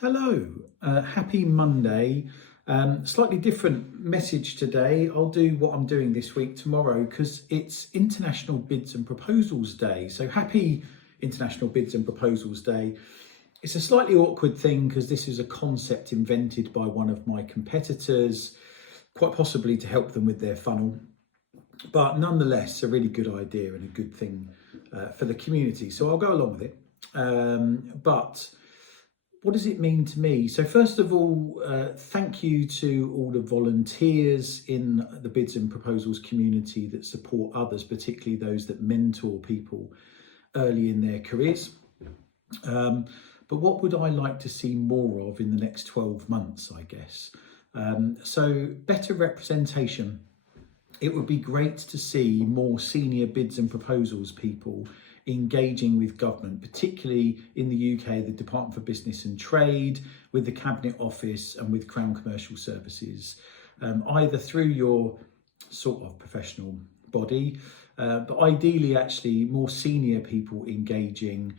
Hello, happy Monday. Slightly different message today. I'll do what I'm doing this week tomorrow because it's International Bids and Proposals Day. So happy International Bids and Proposals Day. It's a slightly awkward thing because this is a concept invented by one of my competitors, quite possibly to help them with their funnel. But nonetheless, a really good idea and a good thing for the community. So I'll go along with it. But what does it mean to me? So first of all, thank you to all the volunteers in the bids and proposals community that support others, particularly those that mentor people early in their careers. But what would I like to see more of in the next 12 months, I guess? So better representation. It would be great to see more senior bids and proposals people engaging with government, particularly in the UK, the Department for Business and Trade, with the Cabinet Office and with Crown Commercial Services, either through your sort of professional body, but ideally actually more senior people engaging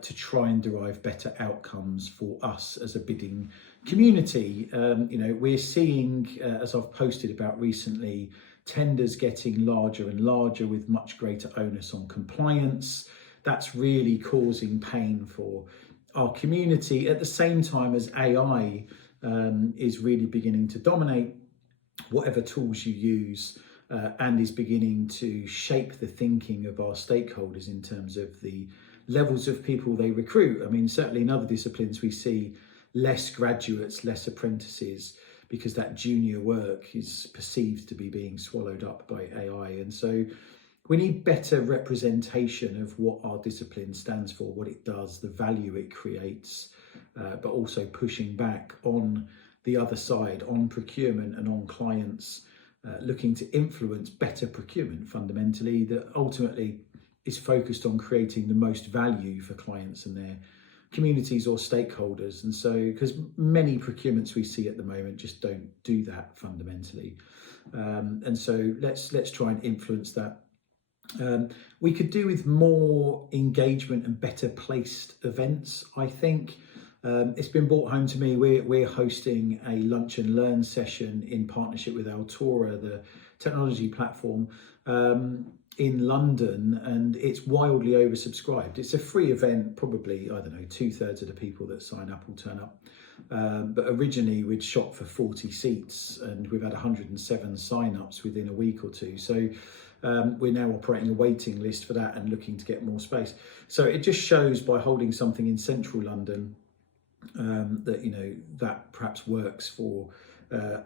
to try and derive better outcomes for us as a bidding community. We're seeing, as I've posted about recently, tenders getting larger and larger with much greater onus on compliance. That's really causing pain for our community at the same time as AI is really beginning to dominate whatever tools you use and is beginning to shape the thinking of our stakeholders in terms of the levels of people they recruit. I mean, certainly in other disciplines, we see less graduates, less apprentices, because that junior work is perceived to be being swallowed up by AI. And so we need better representation of what our discipline stands for, what it does, the value it creates, but also pushing back on the other side, on procurement and on clients, looking to influence better procurement fundamentally that ultimately is focused on creating the most value for clients and their communities or stakeholders. And so, because many procurements we see at the moment just don't do that fundamentally. And so let's try and influence that. We could do with more engagement and better placed events, I think. It's been brought home to me. We're hosting a lunch and learn session in partnership with Altora, the technology platform, in London, and it's wildly oversubscribed. It's a free event, probably, I don't know, 2/3 of the people that sign up will turn up. But originally we'd shot for 40 seats and we've had 107 sign-ups within a week or two. So we're now operating a waiting list for that and looking to get more space. So it just shows by holding something in central London that perhaps works for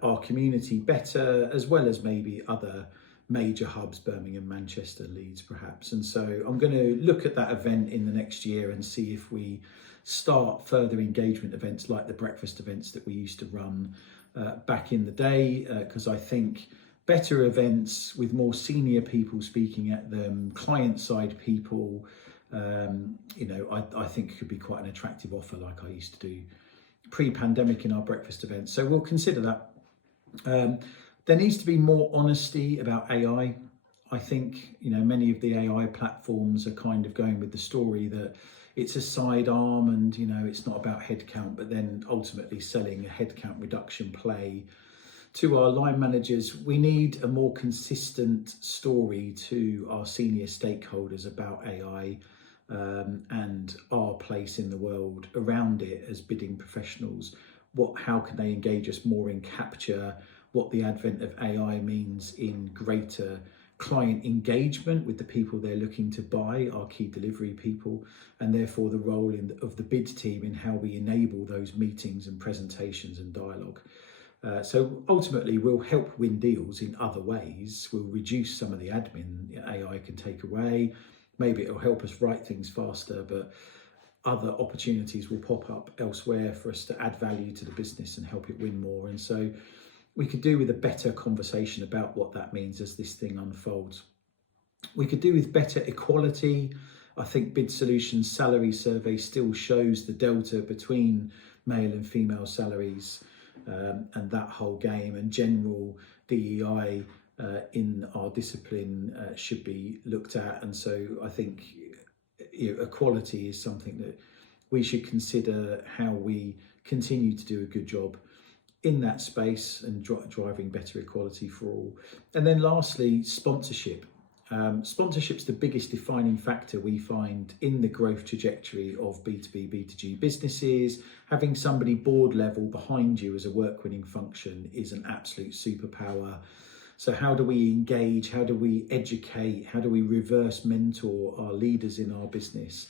our community better, as well as maybe other major hubs, Birmingham, Manchester, Leeds perhaps. And so I'm going to look at that event in the next year and see if we start further engagement events like the breakfast events that we used to run back in the day, because I think better events with more senior people speaking at them, client side people, I think could be quite an attractive offer like I used to do pre-pandemic in our breakfast events. So we'll consider that. There needs to be more honesty about AI. I think, many of the AI platforms are kind of going with the story that it's a sidearm and, it's not about headcount, but then ultimately selling a headcount reduction play to our line managers. We need a more consistent story to our senior stakeholders about AI and our place in the world around it as bidding professionals. How can they engage us more in capture what the advent of AI means in greater client engagement with the people they're looking to buy, our key delivery people, and therefore the role of the bid team in how we enable those meetings and presentations and dialogue. So ultimately we'll help win deals in other ways. We'll reduce some of the admin AI can take away. Maybe it'll help us write things faster, but other opportunities will pop up elsewhere for us to add value to the business and help it win more. And so we could do with a better conversation about what that means as this thing unfolds. We could do with better equality. I think Bid Solutions salary survey still shows the delta between male and female salaries, and that whole game and general DEI in our discipline should be looked at. And so I think equality is something that we should consider how we continue to do a good job in that space and driving better equality for all. And then lastly, sponsorship. Sponsorship's the biggest defining factor we find in the growth trajectory of B2B, B2G businesses. Having somebody board level behind you as a work-winning function is an absolute superpower. So how do we engage? How do we educate? How do we reverse mentor our leaders in our business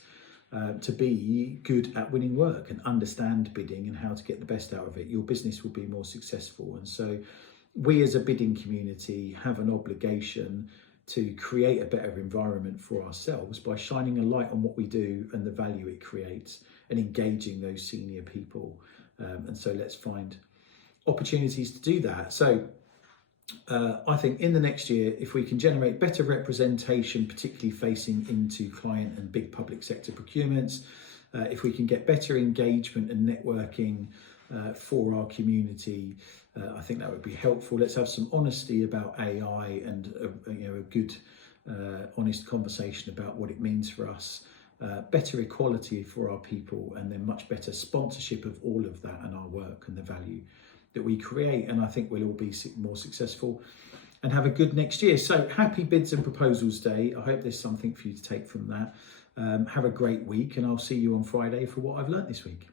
to be good at winning work and understand bidding and how to get the best out of it? Your business will be more successful. And so we as a bidding community have an obligation to create a better environment for ourselves by shining a light on what we do and the value it creates and engaging those senior people. And so let's find opportunities to do that. So I think in the next year, if we can generate better representation, particularly facing into client and big public sector procurements, if we can get better engagement and networking for our community, I think that would be helpful. Let's have some honesty about AI and a good, honest conversation about what it means for us. Better equality for our people, and then much better sponsorship of all of that and our work and the value that we create. And I think we'll all be more successful and have a good next year. So happy Bids and Proposals Day. I hope there's something for you to take from that. Have a great week, and I'll see you on Friday for what I've learnt this week.